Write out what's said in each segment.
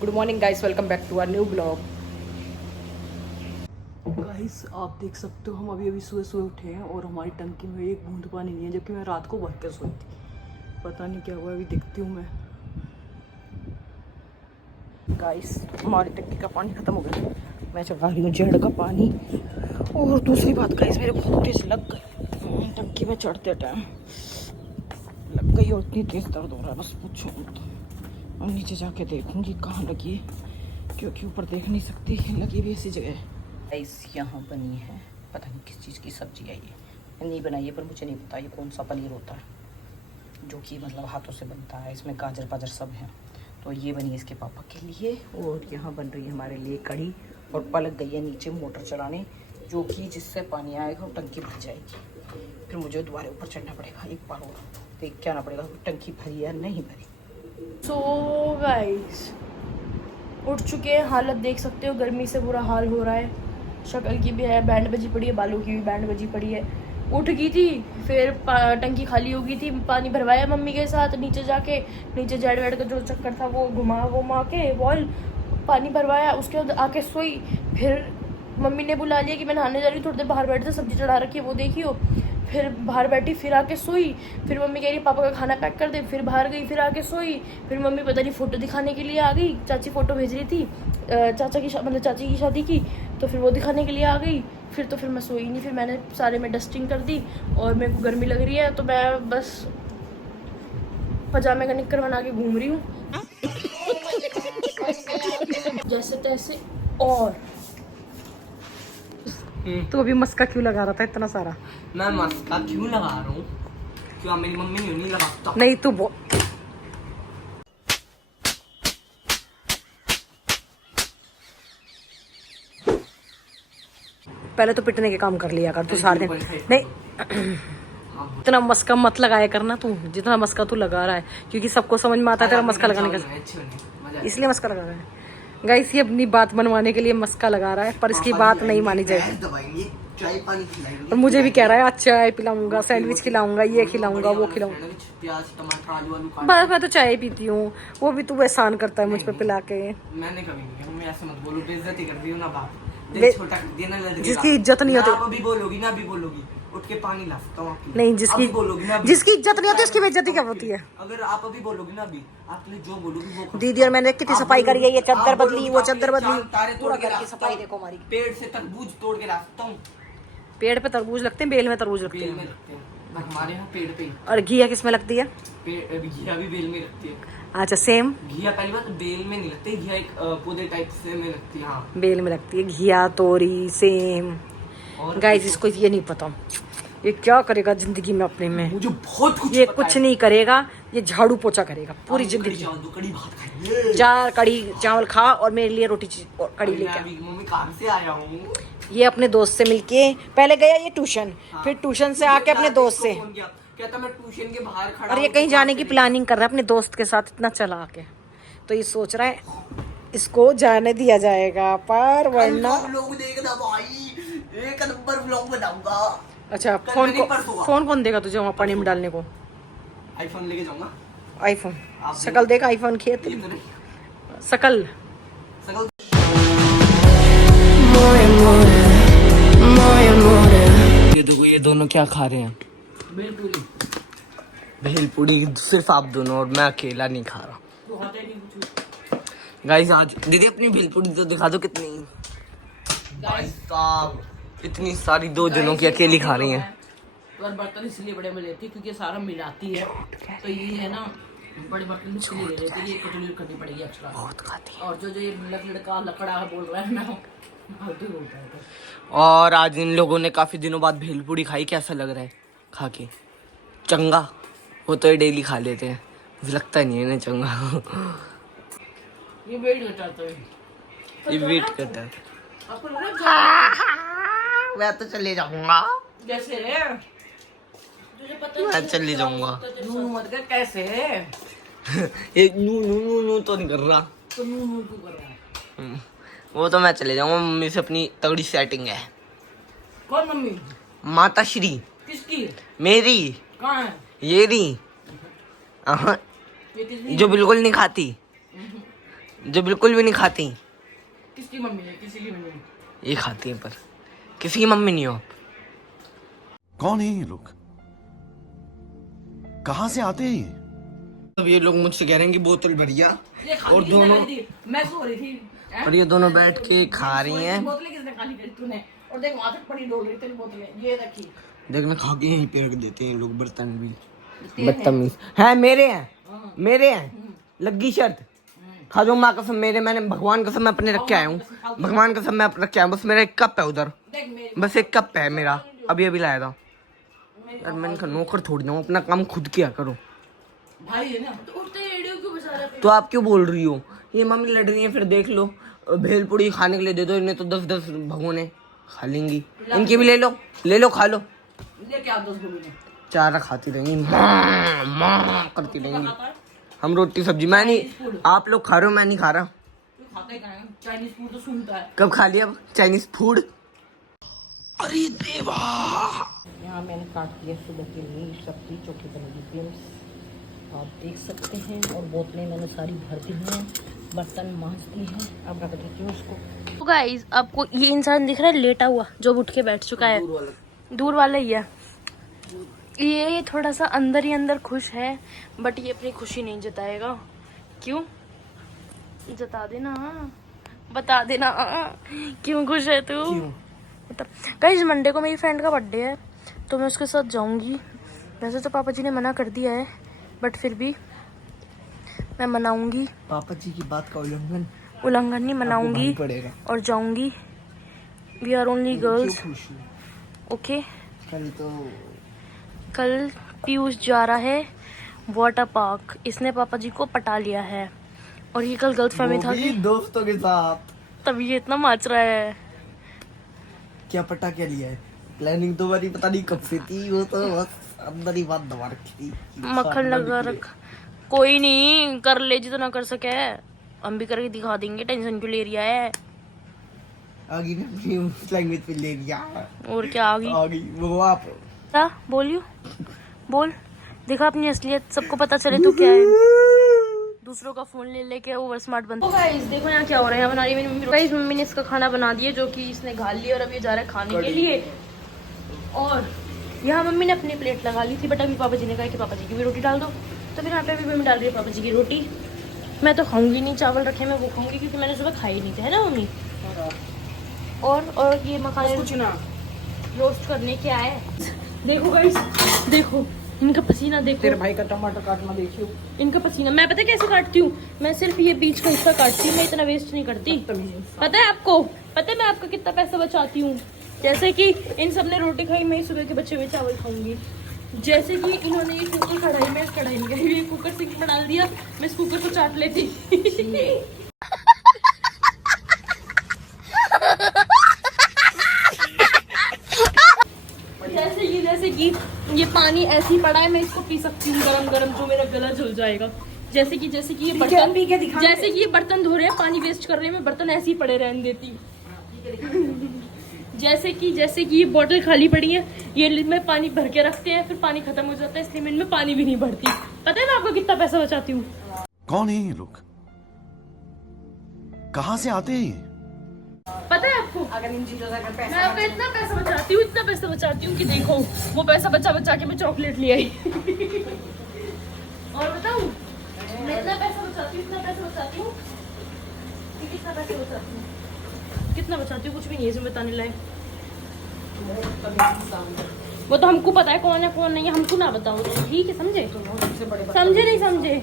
Good morning guys, welcome back to our new blog. Guys आप देख सकते हो हम अभी सुबह सुबह उठे हैं और हमारी टंकी में एक बूंद पानी नहीं है, जबकि मैं रात को भर के सोई थी। पता नहीं क्या हुआ, अभी देखती हूँ मैं। गाइस हमारी टंकी का पानी खत्म हो गया, मैं चढ़ा रही हूँ जेड़ का पानी। और दूसरी बात गाइस, मेरे बहुत तेज लग गई टंकी में चढ़ते टाइम, लग गई और इतनी तेज दर्द हो रहा है बस पूछो मत। और नीचे जाके देखूंगी कहाँ लगी है, क्योंकि ऊपर देख नहीं सकती, लगी भी ऐसी जगह है। गाइस यहाँ बनी है, पता नहीं किस चीज़ की सब्जी है ये, नहीं बनाई है पर मुझे नहीं पता ये कौन सा पनीर होता है जो कि मतलब हाथों से बनता है। इसमें गाजर पाजर सब है, तो ये बनी है इसके पापा के लिए। और यहाँ बन रही है हमारे लिए कढ़ी, और पलक गई है नीचे मोटर चलाने, जो कि जिससे पानी आएगा और टंकी भर जाएगी। फिर मुझे दोबारा ऊपर चढ़ना पड़ेगा एक बार और देख के आना पड़ेगा टंकी भरी या नहीं भरी। सो गाइस उठ चुके हैं, हालत देख सकते हो, गर्मी से बुरा हाल हो रहा है। शक्ल की भी है, बैंड बजी पड़ी है, बालों की भी बैंड बजी पड़ी है। उठ गई थी, फिर टंकी खाली हो गई थी, पानी भरवाया मम्मी के साथ नीचे जाके। नीचे जेड वेड का जो चक्कर था वो घुमा के वॉल पानी भरवाया, उसके बाद आके सोई। फिर मम्मी ने बुला लिया कि मैं नहाने जा रही हूँ, थोड़ी देर बाहर बैठ जा, सब्जी चढ़ा रखी है वो देखियो। फिर बाहर बैठी, फिर आके सोई। फिर मम्मी कह रही पापा का खाना पैक कर दे, फिर बाहर गई, फिर आके सोई। फिर मम्मी पता नहीं फ़ोटो दिखाने के लिए आ गई, चाची फ़ोटो भेज रही थी चाचा की मतलब चाची की शादी की, तो फिर वो दिखाने के लिए आ गई। फिर मैं सोई नहीं, फिर मैंने सारे में डस्टिंग कर दी। और मेरे को गर्मी लग रही है तो मैं बस पजामे का निक्कर बना के घूम रही हूँ जैसे तैसे। और तो अभी मस्का क्यों लगा रहा था इतना सारा? मैं मस्का क्यों लगा रहा हूँ? क्यों मेरी मम्मी नहीं लगाता? नहीं तू पहले तो पिटने के काम कर लिया कर तू सारे दिन। नहीं इतना मस्का मत लगाया करना तू, जितना मस्का तू लगा रहा है, क्योंकि सबको समझ में आता है तेरा मस्का लगाने का, इसलिए मस्का लगा रहा है। गाइस ये अपनी बात मनवाने के लिए मस्का लगा रहा है, पर इसकी बात नहीं मानी जाएगी। और मुझे भी कह रहा है आज चाय पिलाऊंगा, सैंडविच खिलाऊंगा, ये खिलाऊंगा, वो खिलाऊंगा। बस मैं तो चाय पीती हूँ, वो भी तू एहसान करता है मुझ पर पिला के। मैंने कभी नहीं, मम्मी ऐसे मत बोलो, बेइज्जती कर दी हो ना बाप। छोटा कर दिया ना लड़के, जिसकी इज्जत नहीं होती अभी बोलोगी ना, अभी बोलोगी उठ के पानी ला सकता हूँ आपके लिए। नहीं, जिसकी इज्जत नहीं होती उसकी बेइज्जती क्या होती है? अगर आप अभी बोलोगी ना, अभी आपके लिए जो बोलोगी वो। दीदी और मैंने कितनी सफाई करी है, ये चादर बदली, वो चादर बदली, पूरा घर की सफाई देखो हमारी। पेड़ से तरबूज तोड़ के ला सकता हूँ। पेड़ पे तरबूज लगते हैं, बेल में तरबूज लगते बेल में हैं। लगते हैं हमारे यहाँ पेड़ पे। और घिया किस में लगती है? घिया भी बेल में लगती है। अच्छा सेम। घिया पहली बात बेल में नहीं लगती, घिया एक पौधे टाइप से में लगती है। हाँ बेल में लगती है घिया, तोरी सेम। और गाइस इसको ये नहीं पता ये क्या करेगा जिंदगी में अपने में। मुझे बहुत कुछ ये पता कुछ है। नहीं करेगा, ये झाड़ू पोछा करेगा पूरी जिंदगी। कड़ी भात खाएंगे। जा कड़ी चावल खा और मेरे लिए रोटी और कड़ी लेके। मम्मी कहाँ से आया हूँ? ये अपने दोस्त से मिलके पहले गया ये ट्यूशन, फिर ट्यूशन से आके अपने दोस्त से, कहता मैं ट्यूशन के बाहर खड़ा और ये कहीं जाने की प्लानिंग कर रहा है अपने दोस्त के साथ, इतना चला के। तो ये सोच रहा है इसको जाने दिया जाएगा, पर वरना लोग देखना भाई, एक नंबर व्लॉग बनाऊंगा। अच्छा फोन कौन देगा तुझे वहाँ पानी में डालने को? आईफोन लेके जाऊंगा। आईफोन शकल देख, आईफोन खेत शकल। ये दोनों क्या खा रहे हैं? भेलपूरी। भेलपूरी सिर्फ आप दोनों, और मैं अकेला नहीं खा रहा। गाइस आज दीदी अपनी भेलपूरी तो दिखा दो कितनी। गाइस साहब इतनी सारी, दो जनों की अकेली खा रही हैं। और बर्तन इसलिए बड़े में लेती है क्योंकि सारा मिलाती है, तो ये है ना बड़े बर्तन इसलिए ले लेती है, ये कटोरी करनी पड़ेगी एक्स्ट्रा। बहुत खाती है। और जो ये लड़का लकड़ा बोल रहा है ना, फालतू बोलता है। और आज इन लोगों ने काफी दिनों बाद भेलपूरी खाई, कैसा लग रहा है खा के? चंगा? वो तो ये डेली खा लेते हैं, मुझे लगता नहीं है ना चंगा। ये वेट घटाता है, ये वेट करता है। आपको लग रहा है मैं तो चले जाऊंगा। कैसे तुझे पता मैं चले जाऊंगा। नू मत कर, कैसे ये नू नू नू नू तो नहीं कर रहा, तो नू नू क्यों कर रहा है? वो तो मैं चले जाऊंगा, मम्मी से अपनी तगड़ी सेटिंग है। कौन मम्मी? माता श्री किसकी? मेरी, कहाँ है ये दी ये? किसकी? जो बिल्कुल नहीं खाती। जो बिल्कुल भी नहीं खाती। किसकी मम्मी है? किसी की मम्मी नहीं। ये खाती है पर किसी की मम्मी नहीं हो आप। कौन है ये लोग? कहां से आते हैं ये? अब ये लोग मुझसे कह रहे हैं कि बोतल भरिया, ये खाली और किसने दोनों खाई थी? मैं सो रही थी। हैं? और ये दोनों बैठ के खा रही हैं। बोतलें किसने खाली करी तूने? और देख वहां तक पड़ी डोल रही तेरी बोतलें, ये रखी। देखना खा के यहीं पे रख देते हैं लोग बर्तन भी। बदतमीज है। मेरे हैं, मेरे हैं, लगी शर्त। खा जाओ माँ कसम, मेरे, मैंने भगवान कसम मैं अपने रख के आया हूँ। भगवान कसम मैं रख के आया हूँ। बस मेरा एक कप है उधर, देख मेरी बस एक कप है मेरा, अभी अभी लाया था। यार मैंने कहा नौकर थोड़ी ना हूँ, अपना काम खुद किया करो। भाई है ना, तो उठते रेडियो क्यों बजा रहा है? तो आप क्यों बोल रही हो? ये मम्मी लड़ रही है, फिर देख लो भेलपुड़ी खाने के लिए दे दो इन्हें, तो 10-10 भगोने खा लेंगी। इनकी भी ले लो, ले लो, खा लो। लेके आ 10 भगोने। चारा खाती रहेंगी, माँ माँ करती रहेंगी। हम रोटी सब्जी, मैं नहीं, आप लोग खा रहे हो, मैं नहीं खा रहा। तू खाता ही कहाँ है? चाइनीज फूड तो सुनता है। कब खा लिया चाइनीज फूड? अरे देवा, यहाँ मैंने काट दिया सुबह के लिए सब्जी, चोखी बनेगी बीन्स, आप देख सकते हैं। और बोतलें मैंने सारी भर दी हैं, बर्तन मांज दी हैं, अब रख देती हूँ उसको। तो गाइस आपको ये इंसान दिख रहा है लेटा हुआ, जो उठ के बैठ चुका है, दूर वाला ही है। ये थोड़ा सा अंदर ही अंदर खुश है, बट ये अपनी खुशी नहीं जताएगा। क्यों? जता देना, बता देना क्यों खुश है तू? बता। गाइस मंडे को मेरी फ्रेंड का बर्थडे है, तो मैं उसके साथ जाऊंगी। वैसे तो पापा जी ने मना कर दिया है, बट फिर भी मैं मनाऊंगी। पापा जी की बात का उल्लंघन नहीं, मनाऊंगी पड़ेगा। और जाऊंगी। We are only girls, okay. कल पीयूष जा रहा है वाटर पार्क, इसने पापा जी को पटा लिया है, और ये कल गलत फहमी था कि दोस्तों के साथ, तभी ये इतना माच रहा है। क्या पटा क्या लिया है? प्लानिंग तो मेरी पता नहीं कब से थी, वो तो बस अंदर ही बात दबा रखी थी। मक्खन लगा रख, कोई नहीं कर ले जी तो ना कर सके, हम भी करके दिखा देंगे, टेंशन क्यों ले रही है? आगे ना अपनी लैंग्वेज पे ले लिया। और क्या आ गई? आ गई वो आप। क्या बोलियो? बोल, दिखा अपनी असलियत, सबको पता चले तू क्या है। दूसरों का फोन ले लेके ओवर स्मार्ट बनता है। गाइस देखो यहाँ क्या हो रहा है, यहाँ बना रही है मेरी मम्मी। गाइस मम्मी ने इसका खाना बना दिया, जो कि इसने खा लिया, और अब ये जा रहा है खाने के लिए। और यहाँ मम्मी ने अपनी प्लेट लगा ली थी, बट अभी पापा जी ने कहा कि पापा जी की भी रोटी डाल दो, तो फिर यहाँ पे अभी मम्मी डाल रही है पापा जी की रोटी। मैं तो खाऊंगी नहीं, चावल रखे मैं वो खाऊंगी, क्योंकि मैंने सुबह खाए नहीं थे, है ना मम्मी? और ये मखाने कुछ ना रोस्ट करने के आए। देखो गाइस, देखो इनका पसीना, देखो तेरे भाई का टमाटर काटना देखियो। इनका पसीना। मैं पता है कैसे काटती हूँ? मैं सिर्फ ये बीच का हिस्सा काटती हूँ, मैं इतना वेस्ट नहीं करती। पता है आपको? पता है मैं आपका कितना पैसा बचाती हूँ? जैसे कि इन सब ने रोटी खाई, मैं सुबह के बचे हुए चावल खाऊंगी। जैसे कि इन्होंने ये कुकर कढ़ाई में, ये कुकर से में डाल दिया, मैं इस कुकर को चाट लेती। जैसे कि ये पानी ऐसे ही पड़ा है, मैं इसको पी सकती हूँ गरम गरम, जो मेरा गला जल जाएगा। जैसे कि ये बर्तन, जैसे कि ये बर्तन धो रहे हैं, पानी वेस्ट कर रहे हैं, मैं बर्तन ऐसे ही पड़े रहने देती हूँ। जैसे कि ये बोतल खाली पड़ी है, ये में पानी भर के रखते हैं, फिर पानी खत्म हो जाता है, इसलिए मैं इनमें पानी भी नहीं भरती। पता है मैं आपको कितना पैसा बचाती हूँ? कौन है ये लोग? कहां से आते हैं ये? पता है आपको? अगर इन चीजों का पैसा मैं आपका इतना पैसा बचाती हूँ, इतना पैसा बचाती हूँ कि देखो वो पैसा बचा बचा के मैं चॉकलेट ले आई। और बताऊँ मैं इतना पैसा बचाती हूँ, इतना पैसा बचाती हूँ, कितना पैसा बचाती हूँ, कितना बचाती हूँ, कुछ भी नहीं है इसमें बताने लायक। वो तो हमको पता है कौन है कौन नहीं है, हमको ना बताओ तो ठीक है, समझे? समझे नहीं समझे?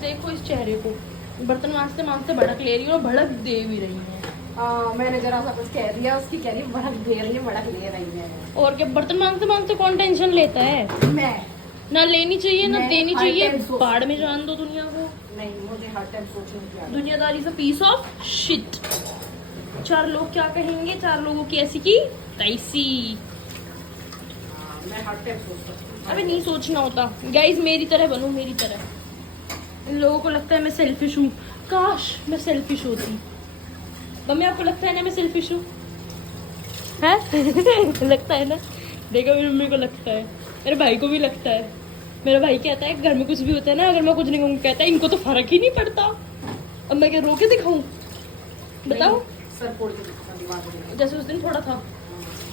देखो इस चेहरे को, बर्तन मांजते मांजते भड़क ले रही है और भड़क दे भी रही है। मैंने जरा सा कुछ कह दिया, उसकी कह रही भड़क दे रही है, भड़क ले रही है। और क्या, बर्तन मांजते मांजते कौन टेंशन लेता है? मैं ना लेनी चाहिए ना मैं देनी हर चाहिए, टाइम सोच- बाढ़ में जान दो दुनिया को। नहीं, मुझे हर टाइम सोचने की आदत दुनियादारी से पीस ऑफ शिट। 4 लोग क्या कहेंगे, 4 लोगों की ऐसी की तैसी। है। मैं हर टाइम सोचता हूँ। अबे नहीं सोचना होता गाइज, मेरी तरह बनो, मेरी तरह। इन लोगों को लगता है मैं सेल्फिश हूँ, काश मैं सेल्फिश होती। मम्मी आपको लगता है ना मैं सेल्फिश हूँ? है? लगता है ना? देखो मेरी मम्मी को लगता है, मेरे भाई को भी लगता है, मेरा भाई कहता है घर में कुछ भी होता है ना, अगर मैं कुछ नहीं कहूँ, कहता है इनको तो फर्क ही नहीं पड़ता। अब मैं क्या रो के दिखाऊं? बताओ। सर फोड़ के दिखा दीवार पे। जैसे उस दिन फोड़ा था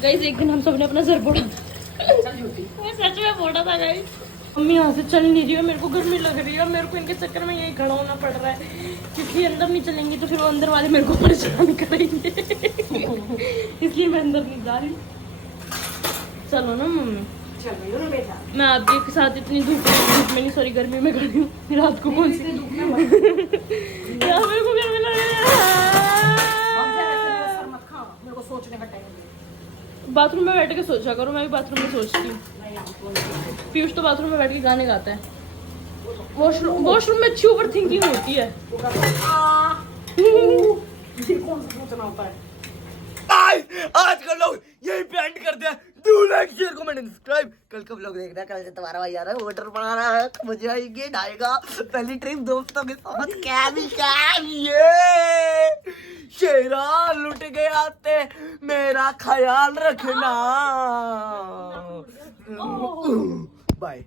गाइस, एक दिन हम सब ने अपना सर फोड़ा मैं सच में फोड़ा था गाइस। मम्मी यहाँ से चल नहीं रही है, मेरे को गर्मी लग रही है, मेरे को इनके चक्कर में यही खड़ा होना पड़ रहा है, क्योंकि अंदर नहीं चलेंगी तो फिर वो अंदर वाले मेरे को परेशान करेंगे इसलिए मैं अंदर नहीं जा रही। चलो ना मम्मी, चल भाई ना बेटा। मैं आपके साथ इतनी धूप में नहीं, सॉरी गर्मी में खड़ी हूँ, रात को कौन सी धूप में मत यार मेरे को गर्मी लग रही है। अब जा, ऐसे मेरा सर मत खा, मेरे को सोचने का टाइम दे। बाथरूम में बैठ के सोचा करो, मैं भी बाथरूम में सोचती हूँ। पीयूष तो बाथरूम में बैठ के गाने गाता है, वॉशरूम में अच्छी ओवर थिंकिंग होती है। कौन सा सोचना होता है? आज का लोग यही पे एंड करते हैं। Do like share comment subscribe. कल का व्लॉग देखना, कल से तुम्हारा भाई आ रहा है, वाटर बना रहा है, मजा आएगी, नहाएगा, पहली ट्रिप दोस्तों के साथ, कैम ये शेरा लुट गया ते मेरा ख्याल रखना। बाय।